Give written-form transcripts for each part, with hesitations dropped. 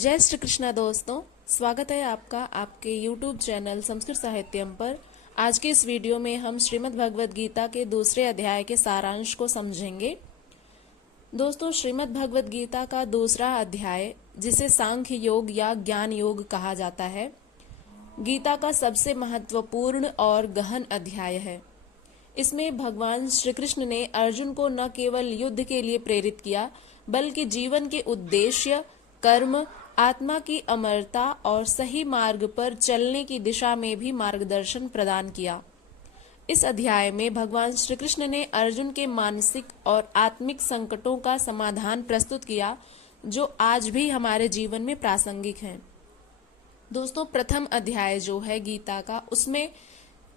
जय श्री कृष्णा दोस्तों, स्वागत है आपका आपके YouTube चैनल संस्कृत साहित्यम पर। आज के इस वीडियो में हम श्रीमद् भगवद गीता के दूसरे अध्याय के सारांश को समझेंगे। दोस्तों, श्रीमद् भगवद गीता का दूसरा अध्याय, जिसे सांख्य योग या ज्ञान योग कहा जाता है, गीता का सबसे महत्वपूर्ण और गहन अध्याय है। इसमें भगवान श्री कृष्ण ने अर्जुन को न केवल युद्ध के लिए प्रेरित किया, बल्कि जीवन के उद्देश्य, कर्म, आत्मा की अमरता और सही मार्ग पर चलने की दिशा में भी मार्गदर्शन प्रदान किया। इस अध्याय में भगवान श्री कृष्ण ने अर्जुन के मानसिक और आत्मिक संकटों का समाधान प्रस्तुत किया, जो आज भी हमारे जीवन में प्रासंगिक हैं। दोस्तों, प्रथम अध्याय जो है गीता का, उसमें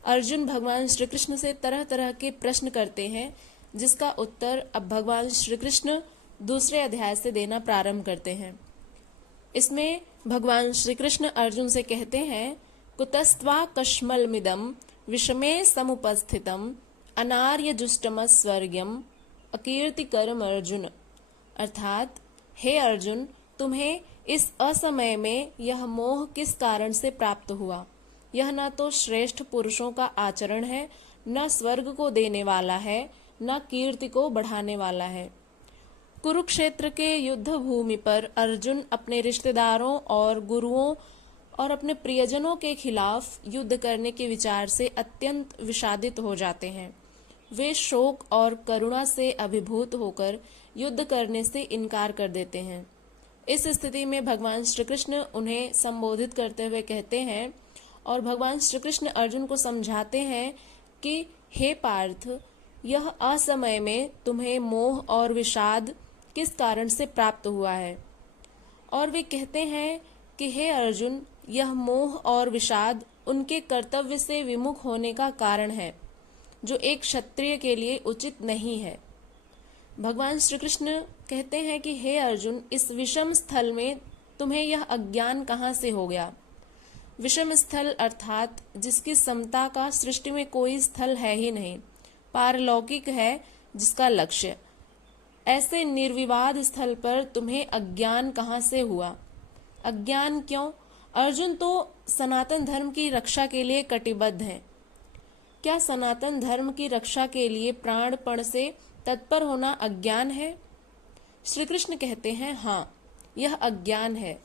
अर्जुन भगवान श्री कृष्ण से तरह तरह के प्रश्न करते हैं, जिसका उत्तर अब भगवान श्री कृष्ण दूसरे अध्याय से देना प्रारंभ करते हैं। इसमें भगवान श्री कृष्ण अर्जुन से कहते हैं, कुतस्त्वा कश्मलमिदं विषमे समुपस्थितम अनार्य जुष्टम स्वर्ग्यम अकीर्तिकरम अर्जुन। अर्थात, हे अर्जुन, तुम्हें इस असमय में यह मोह किस कारण से प्राप्त हुआ? यह न तो श्रेष्ठ पुरुषों का आचरण है, न स्वर्ग को देने वाला है, न कीर्ति को बढ़ाने वाला है। कुरुक्षेत्र के युद्ध भूमि पर अर्जुन अपने रिश्तेदारों और गुरुओं और अपने प्रियजनों के खिलाफ युद्ध करने के विचार से अत्यंत विषादित हो जाते हैं। वे शोक और करुणा से अभिभूत होकर युद्ध करने से इनकार कर देते हैं। इस स्थिति में भगवान श्री कृष्ण उन्हें संबोधित करते हुए कहते हैं, और भगवान श्री कृष्ण अर्जुन को समझाते हैं कि हे पार्थ, यह असमय में तुम्हें मोह और विषाद किस कारण से प्राप्त हुआ है। और वे कहते हैं कि हे अर्जुन, यह मोह और विषाद उनके कर्तव्य से विमुख होने का कारण है, जो एक क्षत्रिय के लिए उचित नहीं है। भगवान श्री कृष्ण कहते हैं कि हे अर्जुन, इस विषम स्थल में तुम्हें यह अज्ञान कहाँ से हो गया? विषम स्थल अर्थात जिसकी समता का सृष्टि में कोई स्थल है ही नहीं, पारलौकिक है जिसका लक्ष्य। ऐसे निर्विवाद स्थल पर तुम्हें अज्ञान कहाँ से हुआ? अज्ञान क्यों? अर्जुन तो सनातन धर्म की रक्षा के लिए कटिबद्ध हैं। क्या सनातन धर्म की रक्षा के लिए प्राणपण से तत्पर होना अज्ञान है? श्री कृष्ण कहते हैं, हाँ, यह अज्ञान है।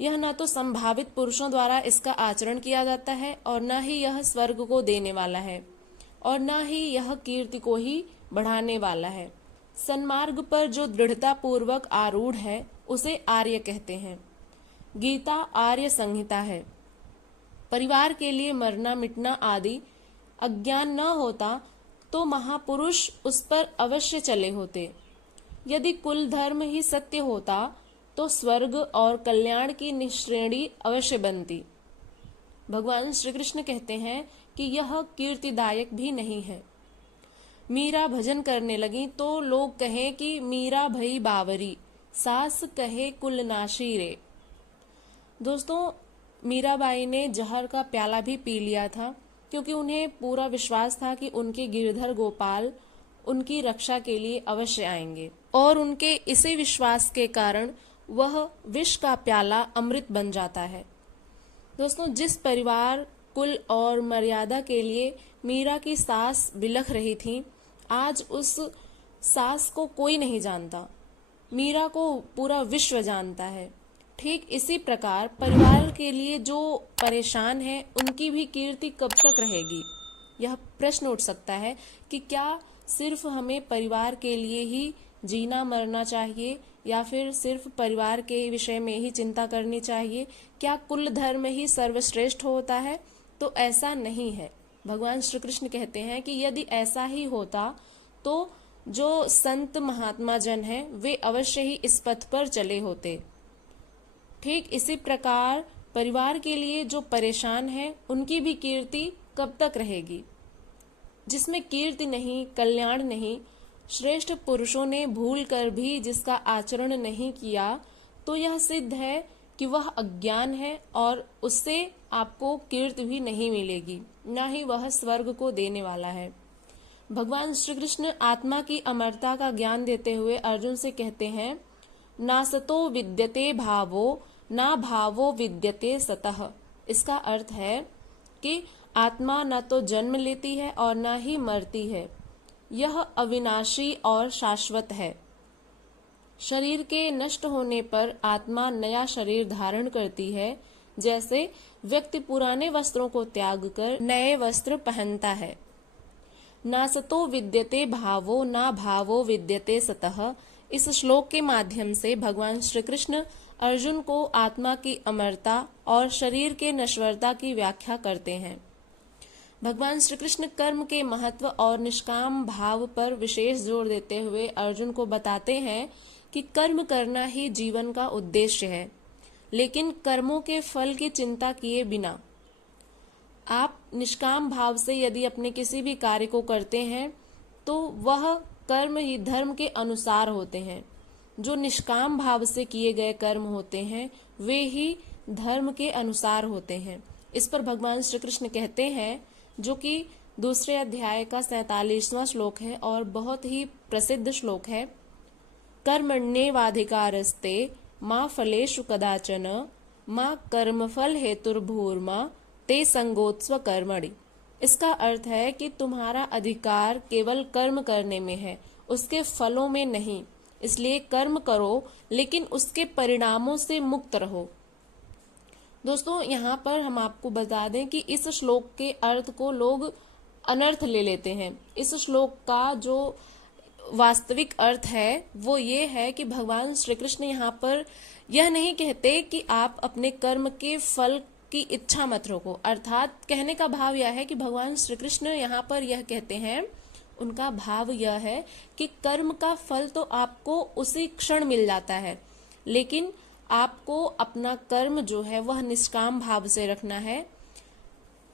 यह न तो संभावित पुरुषों द्वारा इसका आचरण किया जाता है, और न ही यह स्वर्ग को देने वाला है, और न ही यह कीर्ति को ही बढ़ाने वाला है। सन्मार्ग पर जो दृढ़ता पूर्वक आरूढ़ है, उसे आर्य कहते हैं। गीता आर्य संहिता है। परिवार के लिए मरना मिटना आदि अज्ञान न होता तो महापुरुष उस पर अवश्य चले होते। यदि कुल धर्म ही सत्य होता तो स्वर्ग और कल्याण की निश्रेणी अवश्य बनती। भगवान श्री कृष्ण कहते हैं कि यह कीर्तिदायक भी नहीं है। मीरा भजन करने लगी तो लोग कहें कि मीरा भई बावरी, सास कहे कुल नाशी रे। दोस्तों, मीराबाई ने जहर का प्याला भी पी लिया था, क्योंकि उन्हें पूरा विश्वास था कि उनके गिरधर गोपाल उनकी रक्षा के लिए अवश्य आएंगे, और उनके इसी विश्वास के कारण वह विष का प्याला अमृत बन जाता है। दोस्तों, जिस परिवार, कुल और मर्यादा के लिए मीरा की सास बिलख रही थी, आज उस सास को कोई नहीं जानता। मीरा को पूरा विश्व जानता है। ठीक इसी प्रकार परिवार के लिए जो परेशान है, उनकी भी कीर्ति कब तक रहेगी? यह प्रश्न उठ सकता है कि क्या सिर्फ हमें परिवार के लिए ही जीना मरना चाहिए, या फिर सिर्फ परिवार के विषय में ही चिंता करनी चाहिए? क्या कुल धर्म ही सर्वश्रेष्ठ होता है? तो ऐसा नहीं है। भगवान श्री कृष्ण कहते हैं कि यदि ऐसा ही होता तो जो संत महात्मा जन हैं, वे अवश्य ही इस पथ पर चले होते। ठीक इसी प्रकार परिवार के लिए जो परेशान है, उनकी भी कीर्ति कब तक रहेगी? जिसमें कीर्ति नहीं, कल्याण नहीं, श्रेष्ठ पुरुषों ने भूल कर भी जिसका आचरण नहीं किया, तो यह सिद्ध है कि वह अज्ञान है, और उससे आपको कीर्ति भी नहीं मिलेगी, न ही वह स्वर्ग को देने वाला है। भगवान श्री कृष्ण आत्मा की अमरता का ज्ञान देते हुए अर्जुन से कहते हैं, नासतो विद्यते भावो ना भावो विद्यते सतः। इसका अर्थ है कि आत्मा न तो जन्म लेती है और न ही मरती है, यह अविनाशी और शाश्वत है। शरीर के नष्ट होने पर आत्मा नया शरीर धारण करती है, जैसे व्यक्ति पुराने वस्त्रों को त्याग कर नए वस्त्र पहनता है। नासतो विद्यते भावो ना भावो विद्यते सतः। इस श्लोक के माध्यम से भगवान श्री कृष्ण अर्जुन को आत्मा की अमरता और शरीर के नश्वरता की व्याख्या करते हैं। भगवान श्री कृष्ण कर्म के महत्व और निष्काम भाव पर विशेष जोर देते हुए अर्जुन को बताते हैं कि कर्म करना ही जीवन का उद्देश्य है, लेकिन कर्मों के फल की चिंता किए बिना आप निष्काम भाव से यदि अपने किसी भी कार्य को करते हैं तो वह कर्म ही धर्म के अनुसार होते हैं। जो निष्काम भाव से किए गए कर्म होते हैं वे ही धर्म के अनुसार होते हैं। इस पर भगवान श्री कृष्ण कहते हैं, जो कि दूसरे अध्याय का 47वां श्लोक है और बहुत ही प्रसिद्ध श्लोक है, कर्मण्येवाधिकारस्ते मां फलेषु कदाचन मां कर्मफल हेतुर्भूर्मा ते संगोत्स्व कर्मणि। इसका अर्थ है कि तुम्हारा अधिकार केवल कर्म करने में है, उसके फलों में नहीं। इसलिए कर्म करो, लेकिन उसके परिणामों से मुक्त रहो। दोस्तों, यहाँ पर हम आपको बता दें कि इस श्लोक के अर्थ को लोग अनर्थ ले लेते हैं। इस श्लोक का जो वास्तविक अर्थ है वो ये है कि भगवान श्री कृष्ण यहाँ पर यह नहीं कहते कि आप अपने कर्म के फल की इच्छा मत रखो। अर्थात कहने का भाव यह है कि भगवान श्री कृष्ण यहाँ पर यह कहते हैं, उनका भाव यह है कि कर्म का फल तो आपको उसी क्षण मिल जाता है, लेकिन आपको अपना कर्म जो है वह निष्काम भाव से रखना है।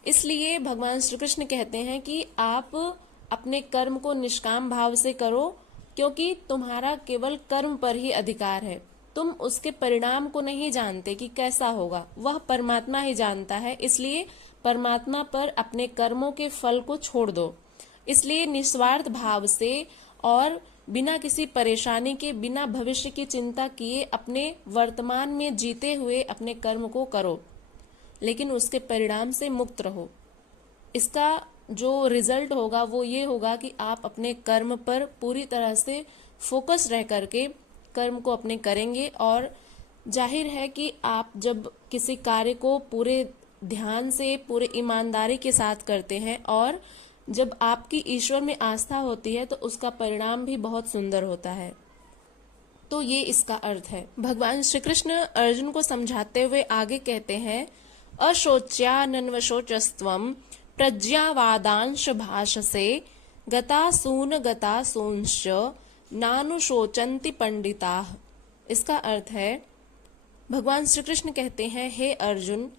इसलिए भगवान श्री कृष्ण कहते हैं कि आप अपने कर्म को निष्काम भाव से करो, क्योंकि तुम्हारा केवल कर्म पर ही अधिकार है। तुम उसके परिणाम को नहीं जानते कि कैसा होगा, वह परमात्मा ही जानता है। इसलिए परमात्मा पर अपने कर्मों के फल को छोड़ दो। इसलिए निस्वार्थ भाव से और बिना किसी परेशानी के, बिना भविष्य की चिंता किए अपने वर्तमान में जीते हुए अपने कर्म को करो, लेकिन उसके परिणाम से मुक्त रहो। इसका जो रिजल्ट होगा वो ये होगा कि आप अपने कर्म पर पूरी तरह से फोकस रह करके कर्म को अपने करेंगे। और जाहिर है कि आप जब किसी कार्य को पूरे ध्यान से, पूरे ईमानदारी के साथ करते हैं और जब आपकी ईश्वर में आस्था होती है तो उसका परिणाम भी बहुत सुंदर होता है। तो ये इसका अर्थ है। भगवान श्री कृष्ण अर्जुन को समझाते हुए आगे कहते हैं, अशोच्यानन्वशोचस्त्वं प्रज्ञावादांश भाषसे गतासूंश्च नानुशोचन्ति पंडिताः। इसका अर्थ है, भगवान श्री कृष्ण कहते हैं, हे अर्जुन,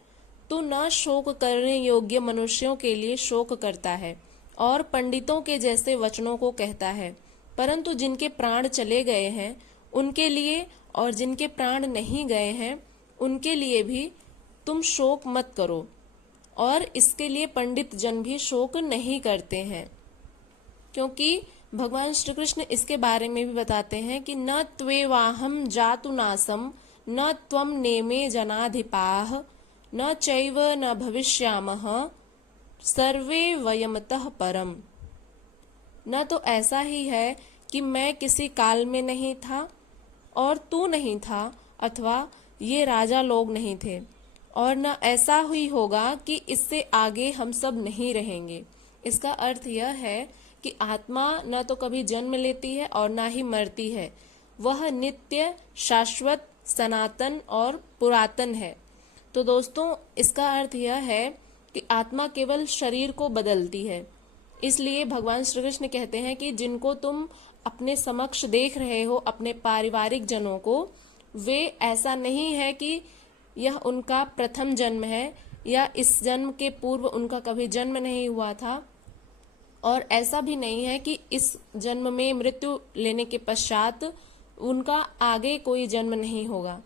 तू न शोक करने योग्य मनुष्यों के लिए शोक करता है और पंडितों के जैसे वचनों को कहता है, परंतु जिनके प्राण चले गए हैं उनके लिए और जिनके प्राण नहीं गए हैं उनके लिए भी तुम शोक मत करो। और इसके लिए पंडित जन भी शोक नहीं करते हैं, क्योंकि भगवान श्री कृष्ण इसके बारे में भी बताते हैं कि न त्वेवाहम जातु नासम न त्वम नेमे जनाधिपाः न चैव न भविष्यामः सर्वे वयमतः परम। न तो ऐसा ही है कि मैं किसी काल में नहीं था और तू नहीं था, अथवा ये राजा लोग नहीं थे, और न ऐसा ही होगा कि इससे आगे हम सब नहीं रहेंगे। इसका अर्थ यह है कि आत्मा न तो कभी जन्म लेती है और न ही मरती है, वह नित्य, शाश्वत, सनातन और पुरातन है। तो दोस्तों, इसका अर्थ यह है कि आत्मा केवल शरीर को बदलती है। इसलिए भगवान श्री कृष्ण कहते हैं कि जिनको तुम अपने समक्ष देख रहे हो, अपने पारिवारिक जनों को, वे ऐसा नहीं है कि यह उनका प्रथम जन्म है या इस जन्म के पूर्व उनका कभी जन्म नहीं हुआ था, और ऐसा भी नहीं है कि इस जन्म में मृत्यु लेने के पश्चात उनका आगे कोई जन्म नहीं होगा,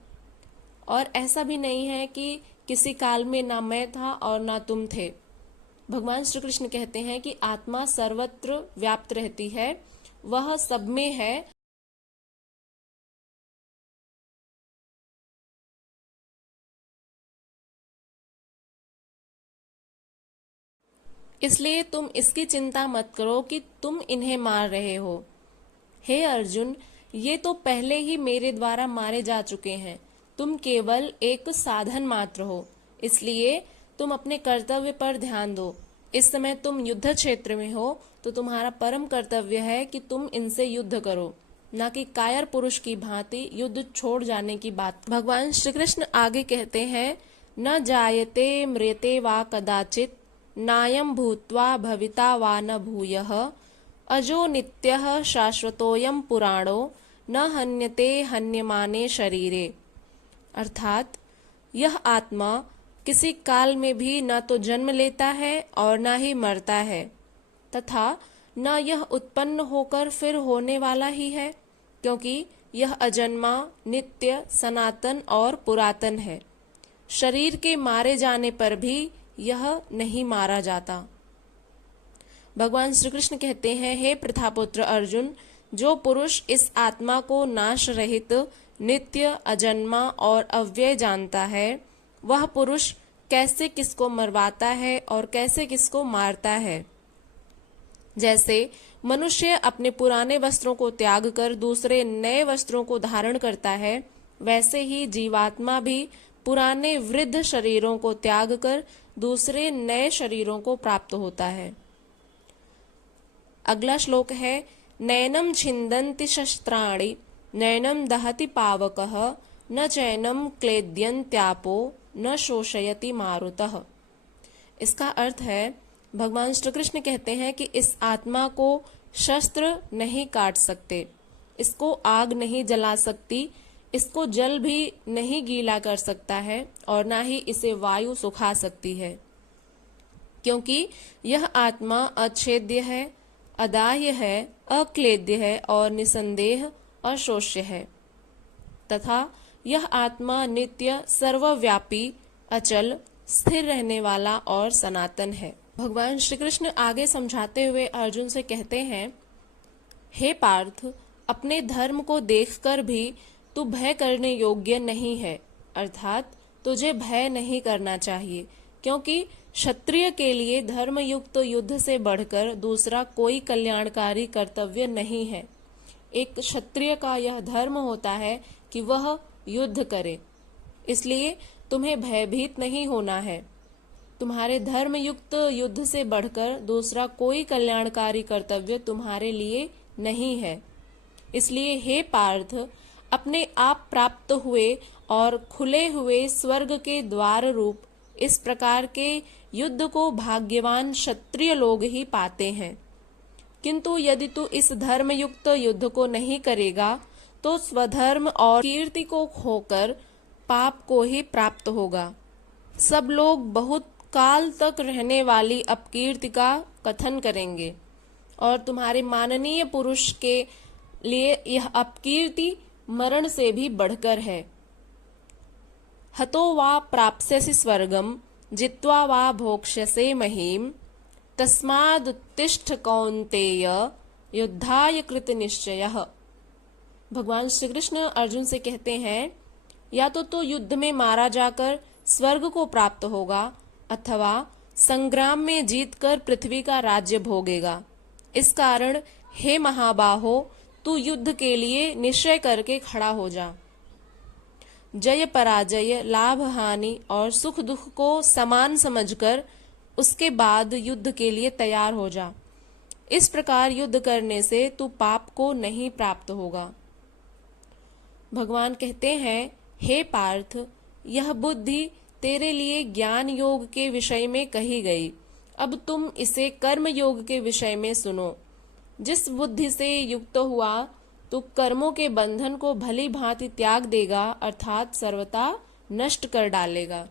और ऐसा भी नहीं है कि किसी काल में ना मैं था और ना तुम थे। भगवान श्री कृष्ण कहते हैं कि आत्मा सर्वत्र व्याप्त रहती है, वह सब में है इसलिए तुम इसकी चिंता मत करो कि तुम इन्हें मार रहे हो। हे अर्जुन, ये तो पहले ही मेरे द्वारा मारे जा चुके हैं। तुम केवल एक साधन मात्र हो, इसलिए तुम अपने कर्तव्य पर ध्यान दो। इस समय तुम युद्ध क्षेत्र में हो, तो तुम्हारा परम कर्तव्य है कि तुम इनसे युद्ध करो, न कि कायर पुरुष की भांति युद्ध छोड़ जाने की बात। भगवान श्री कृष्ण आगे कहते हैं, न जायते म्रियते वा कदाचित, नायं भूत्वा भविता वा न भूयः, अजो नित्यः शाश्वतोऽयं पुराणो, न हन्यते हन्यमाने शरीरे। अर्थात यह आत्मा किसी काल में भी न तो जन्म लेता है और न ही मरता है, तथा न यह उत्पन्न होकर फिर होने वाला ही है, क्योंकि यह अजन्मा, नित्य, सनातन और पुरातन है। शरीर के मारे जाने पर भी यह नहीं मारा जाता। भगवान श्री कृष्ण कहते हैं, हे प्रथापुत्र अर्जुन, जो पुरुष इस आत्मा को नाश रहित, नित्य, अजन्मा और अव्यय जानता है, वह पुरुष कैसे किसको मरवाता है और कैसे किसको मारता है। जैसे मनुष्य अपने पुराने वस्त्रों को त्याग कर दूसरे नए वस्त्रों को धारण करता है, वैसे ही जीवात्मा भी पुराने वृद्ध शरीरों को त्याग कर दूसरे नए शरीरों को प्राप्त होता है। अगला श्लोक है, नैनम छिन्दन्ति शस्त्राणि, नैनम दहति पावकः, न चैनम क्लेद्यन्त्यापो, न शोषयति मारुतः। इसका अर्थ है, भगवान श्री कृष्ण कहते हैं कि इस आत्मा को शस्त्र नहीं काट सकते, इसको आग नहीं जला सकती, इसको जल भी नहीं गीला कर सकता है और ना ही इसे वायु सुखा सकती है, क्योंकि यह आत्मा अछेद्य है, अदाह्य है, अक्लेद्य है और निसंदेह अशोष्य है, तथा यह आत्मा नित्य, सर्वव्यापी, अचल, स्थिर रहने वाला और सनातन है। भगवान श्री कृष्ण आगे समझाते हुए अर्जुन से कहते हैं, हे पार्थ, अपने धर्म को देखकर भी तू भय करने योग्य नहीं है, अर्थात तुझे भय नहीं करना चाहिए, क्योंकि क्षत्रिय के लिए धर्मयुक्त युद्ध से बढ़कर दूसरा कोई कल्याणकारी कर्तव्य नहीं है। एक क्षत्रिय का यह धर्म होता है कि वह युद्ध करे, इसलिए तुम्हें भयभीत नहीं होना है। तुम्हारे धर्मयुक्त युद्ध से बढ़कर दूसरा कोई कल्याणकारी कर्तव्य तुम्हारे लिए नहीं है। इसलिए हे पार्थ, अपने आप प्राप्त हुए और खुले हुए स्वर्ग के द्वार रूप इस प्रकार के युद्ध को भाग्यवान क्षत्रिय लोग ही पाते हैं। किंतु यदि तू इस धर्मयुक्त युद्ध को नहीं करेगा, तो स्वधर्म और कीर्ति को खोकर पाप को ही प्राप्त होगा। सब लोग बहुत काल तक रहने वाली अपकीर्ति का कथन करेंगे और तुम्हारे माननीय पुरुष के लिए यह अपकीर्ति मरण से भी बढ़कर है। हतो वा प्राप्स्यसि स्वर्गम, जित्वा वा भोक्ष्यसे महीम, तस्मादुत्तिष्ठ कौन्तेय, युद्धाय कृत निश्चयः। भगवान श्री कृष्ण अर्जुन से कहते हैं, या तो तू युद्ध में मारा जाकर स्वर्ग को प्राप्त होगा, अथवा संग्राम में जीतकर पृथ्वी का राज्य भोगेगा। इस कारण हे महाबाहो, तू युद्ध के लिए निश्चय करके खड़ा हो जा। जय पराजय, लाभ हानि और सुख दुख को समान समझकर उसके बाद युद्ध के लिए तैयार हो जा। इस प्रकार युद्ध करने से तू पाप को नहीं प्राप्त होगा। भगवान कहते हैं, हे पार्थ, यह बुद्धि तेरे लिए ज्ञान योग के विषय में कही गई। अब तुम इसे कर्म योग के विषय में सुनो। जिस बुद्धि से युक्त हुआ तू कर्मों के बंधन को भली भांति त्याग देगा, अर्थात सर्वथा नष्ट कर डालेगा।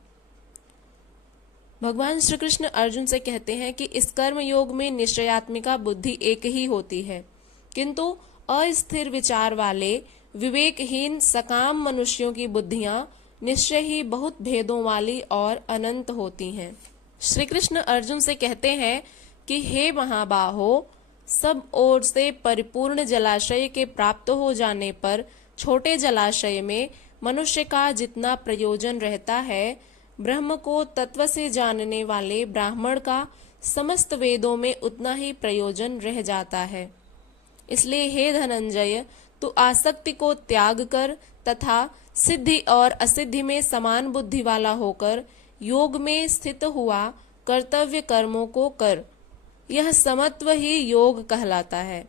भगवान श्री कृष्ण अर्जुन से कहते हैं कि इस कर्म योग में निश्चयात्मिका बुद्धि एक ही होती है, किंतु अस्थिर विचार वाले विवेकहीन सकाम मनुष्यों की बुद्धियां निश्चय ही बहुत भेदों वाली और अनंत होती हैं। श्री कृष्ण अर्जुन से कहते हैं कि हे महाबाहो, सब ओर से परिपूर्ण जलाशय के प्राप्त हो जाने पर छोटे जलाशय में मनुष्य का जितना प्रयोजन रहता है, ब्रह्म को तत्व से जानने वाले ब्राह्मण का समस्त वेदों में उतना ही प्रयोजन रह जाता है। इसलिए हे धनंजय, तू आसक्ति को त्याग कर तथा सिद्धि और असिद्धि में समान बुद्धि वाला होकर योग में स्थित हुआ कर्तव्य कर्मों को कर। यह समत्व ही योग कहलाता है।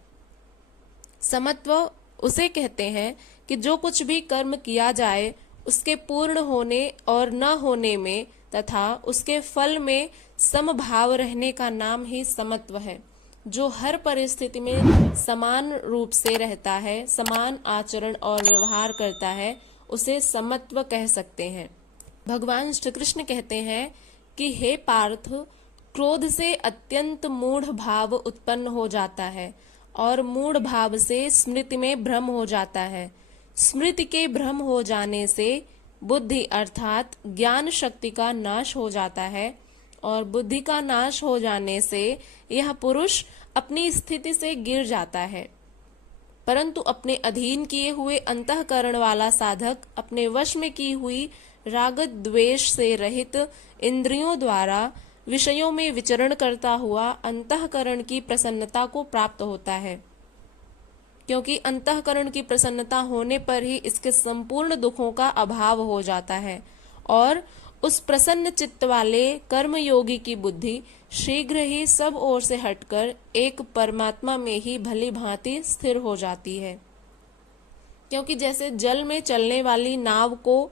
समत्व उसे कहते हैं कि जो कुछ भी कर्म किया जाए उसके पूर्ण होने और न होने में तथा उसके फल में समभाव रहने का नाम ही समत्व है। जो हर परिस्थिति में समान रूप से रहता है, समान आचरण और व्यवहार करता है, उसे समत्व कह सकते हैं। भगवान श्री कृष्ण कहते हैं कि हे पार्थ, क्रोध से अत्यंत मूढ़ भाव उत्पन्न हो जाता है और मूढ़ भाव से स्मृति में भ्रम हो जाता है। स्मृति के भ्रम हो जाने से बुद्धि अर्थात ज्ञान शक्ति का नाश हो जाता है और बुद्धि का नाश हो जाने से यह पुरुष अपनी स्थिति से गिर जाता है। परंतु अपने अधीन किए हुए अंतःकरण वाला साधक अपने वश में की हुई राग द्वेष से रहित इंद्रियों द्वारा विषयों में विचरण करता हुआ अंतःकरण की प्रसन्नता को प्राप्त होता है, क्योंकि अंतःकरण की प्रसन्नता होने पर ही इसके संपूर्ण दुखों का अभाव हो जाता है और उस प्रसन्न चित्त वाले कर्मयोगी की बुद्धि शीघ्र ही सब ओर से हटकर एक परमात्मा में ही भली भांति स्थिर हो जाती है। क्योंकि जैसे जल में चलने वाली नाव को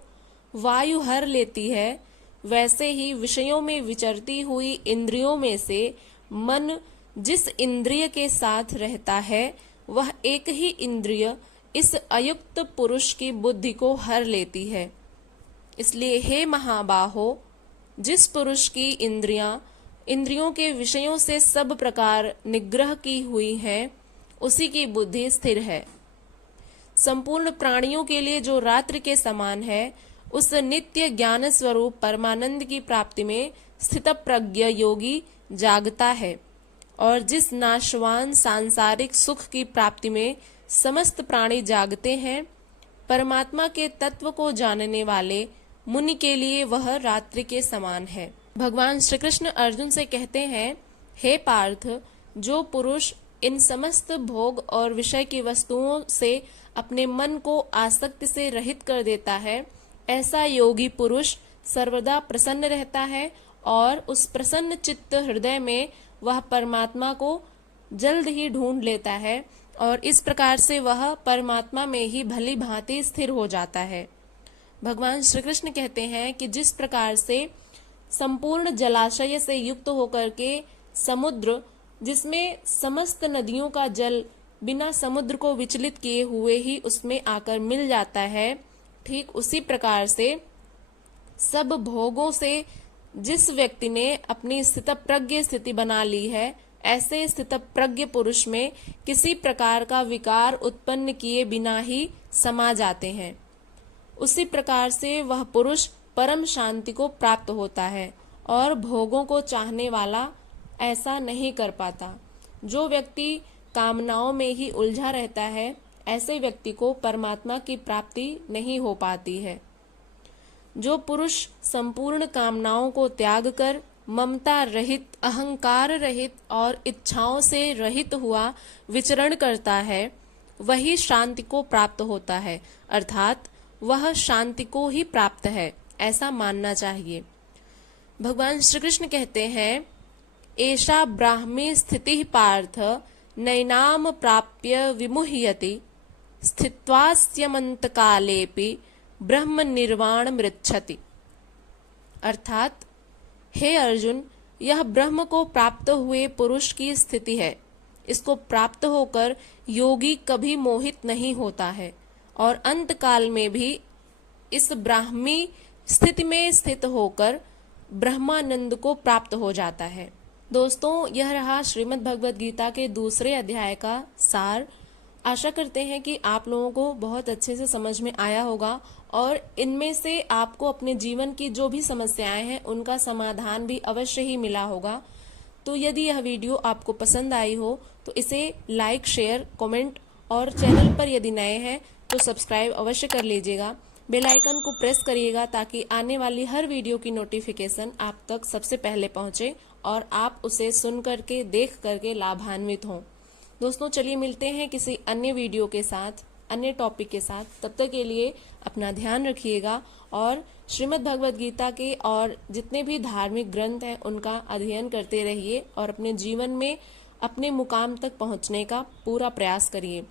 वायु हर लेती है, वैसे ही विषयों में विचरती हुई इंद्रियों में से मन जिस इंद्रिय के साथ रहता है वह एक ही इंद्रिय इस अयुक्त पुरुष की बुद्धि को हर लेती है। इसलिए हे महाबाहो, जिस पुरुष की इंद्रियों के विषयों से सब प्रकार निग्रह की हुई है, उसी की बुद्धि स्थिर है। संपूर्ण प्राणियों के लिए जो रात्रि के समान है, उस नित्य ज्ञान स्वरूप परमानंद की प्राप्ति में स्थित प्रज्ञ योगी जागता है और जिस नाशवान सांसारिक सुख की प्राप्ति में समस्त प्राणी जागते हैं, परमात्मा के तत्व को जानने वाले मुनि के लिए वह रात्रि के समान है। भगवान श्री कृष्ण अर्जुन से कहते हैं, हे पार्थ, जो पुरुष इन समस्त भोग और विषय की वस्तुओं से अपने मन को आसक्ति से रहित कर देता है, ऐसा योगी पुरुष सर्वदा प्रसन्न रहता है और उस प्रसन्न चित्त हृदय में वह परमात्मा को जल्द ही ढूंढ लेता है और इस प्रकार से वह परमात्मा में ही भली भांति स्थिर हो जाता है। भगवान श्री कृष्ण कहते हैं कि जिस प्रकार से संपूर्ण जलाशय से युक्त होकर के समुद्र, जिसमें समस्त नदियों का जल बिना समुद्र को विचलित किए हुए ही उसमें आकर मिल जाता है, ठीक उसी प्रकार से सब भोगों से जिस व्यक्ति ने अपनी स्थितप्रज्ञ स्थिति बना ली है, ऐसे स्थितप्रज्ञ पुरुष में किसी प्रकार का विकार उत्पन्न किए बिना ही समा जाते हैं। उसी प्रकार से वह पुरुष परम शांति को प्राप्त होता है और भोगों को चाहने वाला ऐसा नहीं कर पाता। जो व्यक्ति कामनाओं में ही उलझा रहता है, ऐसे व्यक्ति को परमात्मा की प्राप्ति नहीं हो पाती है। जो पुरुष संपूर्ण कामनाओं को त्याग कर ममता रहित, अहंकार रहित और इच्छाओं से रहित हुआ विचरण करता है, वही शांति को प्राप्त होता है, अर्थात वह शांति को ही प्राप्त है, ऐसा मानना चाहिए। भगवान श्री कृष्ण कहते हैं, एषा ब्राह्मी स्थिति पार्थ नैनाम प्राप्य विमुह्यति स्थित्वास्यमंत कालेपि ब्रह्म निर्वाण मृच्छति। अर्थात हे अर्जुन, यह ब्रह्म को प्राप्त हुए पुरुष की स्थिति है। इसको प्राप्त होकर योगी कभी मोहित नहीं होता है और अंत काल में भी इस ब्राह्मी स्थिति में स्थित होकर ब्रह्मानंद को प्राप्त हो जाता है। दोस्तों, यह रहा श्रीमद् भगवद गीता के दूसरे अध्याय का सार। आशा करते हैं कि आप लोगों को बहुत अच्छे से समझ में आया होगा और इनमें से आपको अपने जीवन की जो भी समस्याएं हैं उनका समाधान भी अवश्य ही मिला होगा। तो यदि यह वीडियो आपको पसंद आई हो तो इसे लाइक, शेयर, कमेंट और चैनल पर यदि नए हैं तो सब्सक्राइब अवश्य कर लीजिएगा। बेल आइकन को प्रेस करिएगा ताकि आने वाली हर वीडियो की नोटिफिकेशन आप तक सबसे पहले पहुंचे और आप उसे सुन करके देख करके लाभान्वित हों। दोस्तों चलिए मिलते हैं किसी अन्य वीडियो के साथ, अन्य टॉपिक के साथ। तब तक के लिए अपना ध्यान रखिएगा और श्रीमद् भगवद गीता के और जितने भी धार्मिक ग्रंथ हैं उनका अध्ययन करते रहिए और अपने जीवन में अपने मुकाम तक पहुंचने का पूरा प्रयास करिए।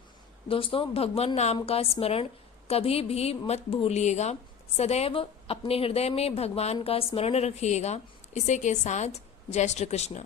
दोस्तों भगवान नाम का स्मरण कभी भी मत भूलिएगा, सदैव अपने हृदय में भगवान का स्मरण रखिएगा। इसी के साथ जय श्री कृष्ण।